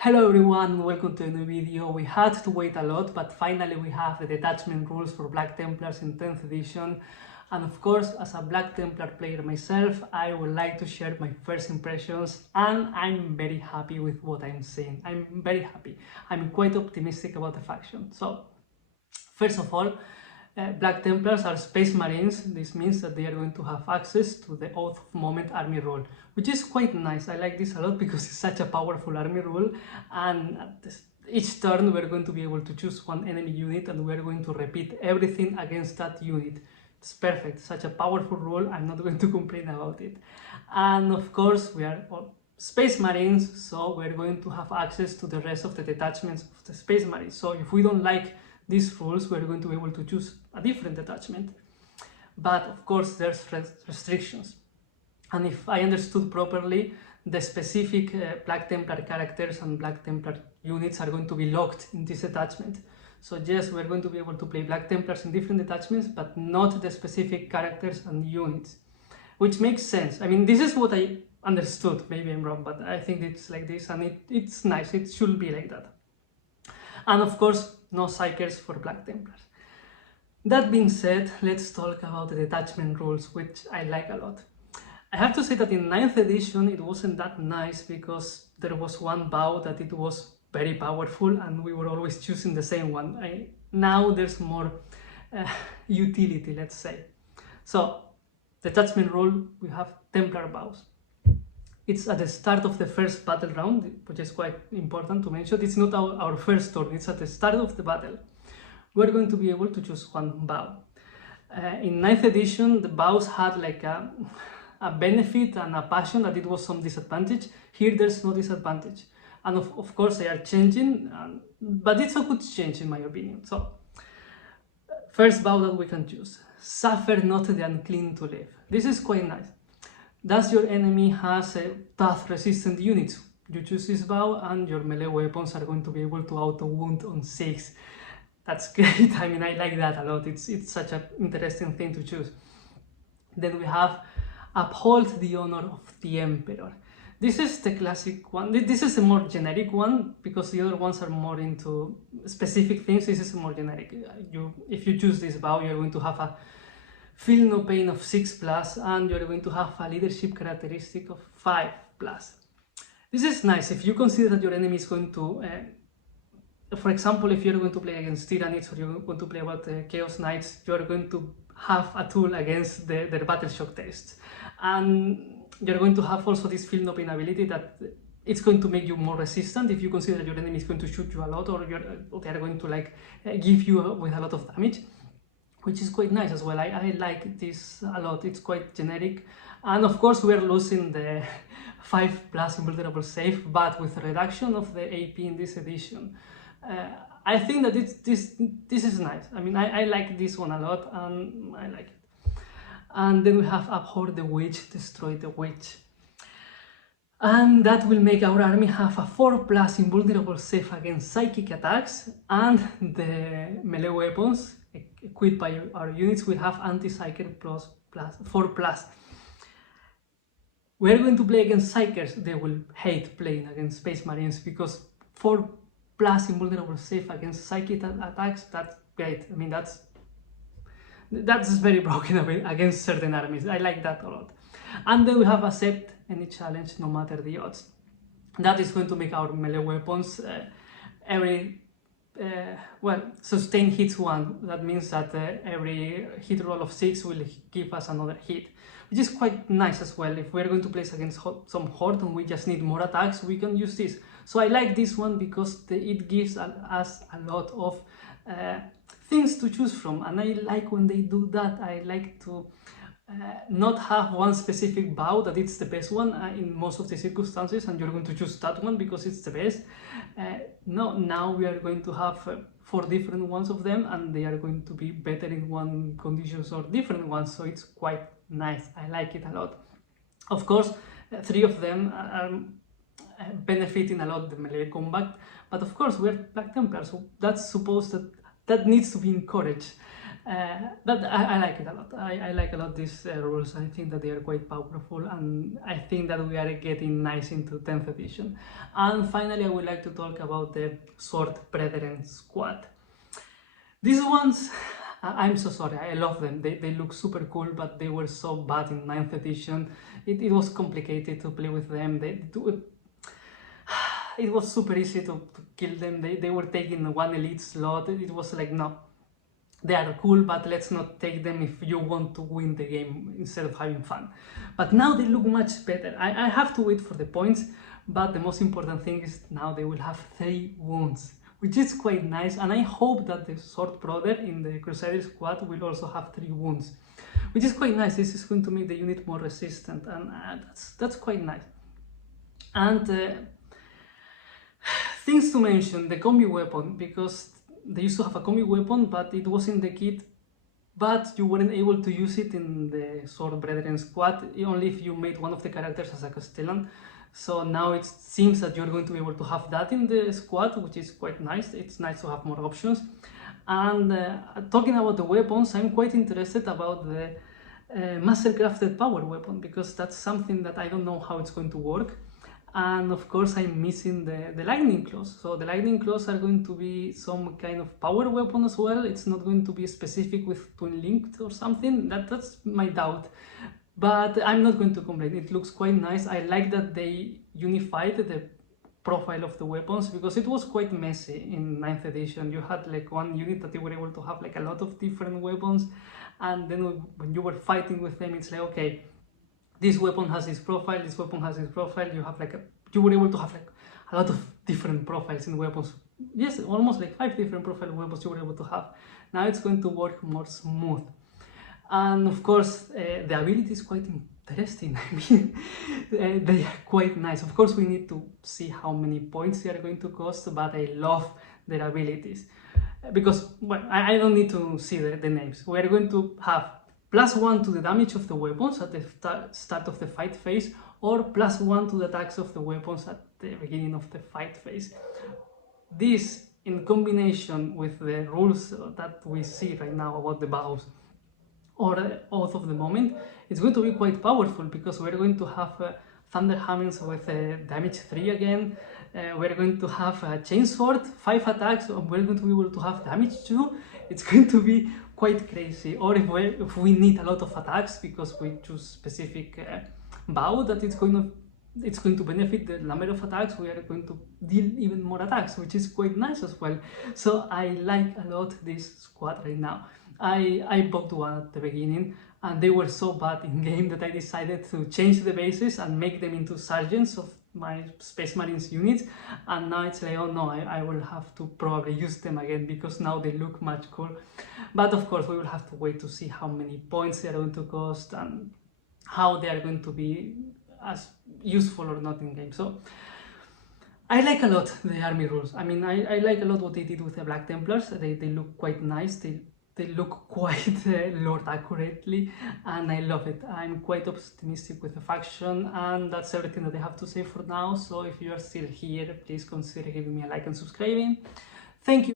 Hello everyone, welcome to a new video. We had to wait a lot, but finally we have the detachment rules for Black Templars in 10th edition. And of course, as a Black Templar player myself, I would like to share my first impressions, and I'm very happy with what I'm seeing. I'm very happy. I'm quite optimistic about the faction. So, first of all, Black Templars are Space Marines. This means that they are going to have access to the Oath of Moment army roll, which is quite nice. I like this a lot because it's such a powerful army roll, and each turn we're going to be able to choose one enemy unit and we're going to repeat everything against that unit. It's perfect, such a powerful roll. I'm not going to complain about it. And of course, we are all Space Marines, so we're going to have access to the rest of the detachments of the Space Marines. So if we don't like these rules, we're going to be able to choose a different detachment. But of course, there's restrictions. And if I understood properly, the specific Black Templar characters and Black Templar units are going to be locked in this detachment. So yes, we're going to be able to play Black Templars in different detachments, but not the specific characters and units. Which makes sense. I mean, this is what I understood. Maybe I'm wrong, but I think it's like this, and it's nice. It should be like that. And of course, no Psykers for Black Templars. That being said, let's talk about the detachment rules, which I like a lot. I have to say that in 9th edition it wasn't that nice because there was one vow that it was very powerful and we were always choosing the same one. Now there's more utility, let's say. So, detachment rule, we have Templar vows. It's at the start of the first battle round, which is quite important to mention. It's not our first turn, it's at the start of the battle. We're going to be able to choose one vow. In 9th edition, the vows had like a benefit and a passion that it was some disadvantage. Here there's no disadvantage. And of course they are changing, but it's a good change in my opinion. So, first vow that we can choose. Suffer not the unclean to live. This is quite nice. Thus your enemy has a tough resistant units. You choose this vow and your melee weapons are going to be able to auto wound on 6. That's great. I mean, I like that a lot. It's such an interesting thing to choose. Then we have uphold the honor of the emperor. This is the classic one. This is a more generic one because the other ones are more into specific things. This is more generic. If you choose this vow, you're going to have a feel no pain of 6+, and you're going to have a leadership characteristic of 5+. This is nice if you consider that your enemy is going to, for example, if you're going to play against Tyranids or you're going to play about Chaos Knights, you're going to have a tool against their battle shock tests. And you're going to have also this feel no pain ability that it's going to make you more resistant if you consider your enemy is going to shoot you a lot, or they're going to like give you with a lot of damage, which is quite nice as well. I like this a lot. It's quite generic, and of course we're losing the 5+ invulnerable save, but with the reduction of the AP in this edition, I think that this is nice. I mean, I like this one a lot, and I like it. And then we have abhor the witch, destroy the witch. And that will make our army have a 4+ invulnerable save against psychic attacks, and the melee weapons equipped by our units will have anti-psyker plus 4+. We're going to play against Psykers. They will hate playing against Space Marines because 4+ invulnerable save against psychic attacks, that's great. I mean, that's very broken against certain armies. I like that a lot. And then we have accept any challenge no matter the odds. That is going to make our melee weapons sustain hits 1. That means that every hit roll of 6 will give us another hit, which is quite nice as well. If we're going to place against some horde and we just need more attacks, we can use this. So I like this one because it gives us a lot of things to choose from, and I like when they do that. I like to not have one specific vow that it's the best one in most of the circumstances and you're going to choose that one because it's the best. No, now we are going to have 4 different ones of them, and they are going to be better in one conditions or different ones, so it's quite nice. I like it a lot. Of course, 3 of them are benefiting a lot the melee combat, but of course we're Black Templars, so that's supposed that needs to be encouraged. But I like it a lot. I like a lot these rules. I think that they are quite powerful, and I think that we are getting nice into 10th edition. And finally, I would like to talk about the Sword Brethren squad. These ones, I'm so sorry, I love them. They look super cool, but they were so bad in 9th edition. It was complicated to play with them. It was super easy to kill them. They were taking one elite slot. It was like, no, they are cool, but let's not take them if you want to win the game instead of having fun. But now they look much better. I have to wait for the points, but the most important thing is now they will have 3 wounds, which is quite nice, and I hope that the Sword Brother in the Crusader squad will also have 3 wounds, which is quite nice. This is going to make the unit more resistant, and that's quite nice. And things to mention, the combi weapon, because they used to have a combi weapon, but it was in the kit, but you weren't able to use it in the Sword Brethren squad, only if you made one of the characters as a Castellan. So now it seems that you're going to be able to have that in the squad, which is quite nice. It's nice to have more options. And talking about the weapons, I'm quite interested about the mastercrafted power weapon, because that's something that I don't know how it's going to work. And of course I'm missing the lightning claws. So the lightning claws are going to be some kind of power weapon as well. It's not going to be specific with twin linked or something. That's my doubt. But I'm not going to complain. It looks quite nice. I like that they unified the profile of the weapons, because it was quite messy in 9th edition. You had like one unit that you were able to have like a lot of different weapons, and then when you were fighting with them, it's like, okay, this weapon has this profile, this weapon has this profile. You were able to have like a lot of different profiles in weapons. Yes, almost like 5 different profile weapons you were able to have. Now it's going to work more smooth. And of course, the ability is quite interesting. I mean, they are quite nice. Of course, we need to see how many points they are going to cost, but I love their abilities. Because, well, I don't need to see the names. We are going to have +1 to the damage of the weapons at the start of the fight phase, or +1 to the attacks of the weapons at the beginning of the fight phase. This, in combination with the rules that we see right now about the Vows or Oath of the Moment, it's going to be quite powerful, because we're going to have Thunder Hammers with damage 3 again. We're going to have a Chainsword, 5 attacks, and we're going to be able to have damage 2. It's going to be quite crazy. Or if we need a lot of attacks because we choose specific vow that it's going to benefit the number of attacks, we are going to deal even more attacks, which is quite nice as well. So I like a lot this squad right now. I bought one at the beginning, and they were so bad in game that I decided to change the bases and make them into sergeants of my Space Marines units, and now it's like, oh no, I will have to probably use them again, because now they look much cool. But of course we will have to wait to see how many points they are going to cost and how they are going to be as useful or not in game. So I like a lot the army rules. I mean, I like a lot what they did with the Black Templars. They look quite nice. They look quite Lord accurately, and I love it. I'm quite optimistic with the faction, and that's everything that I have to say for now. So if you are still here, please consider giving me a like and subscribing. Thank you.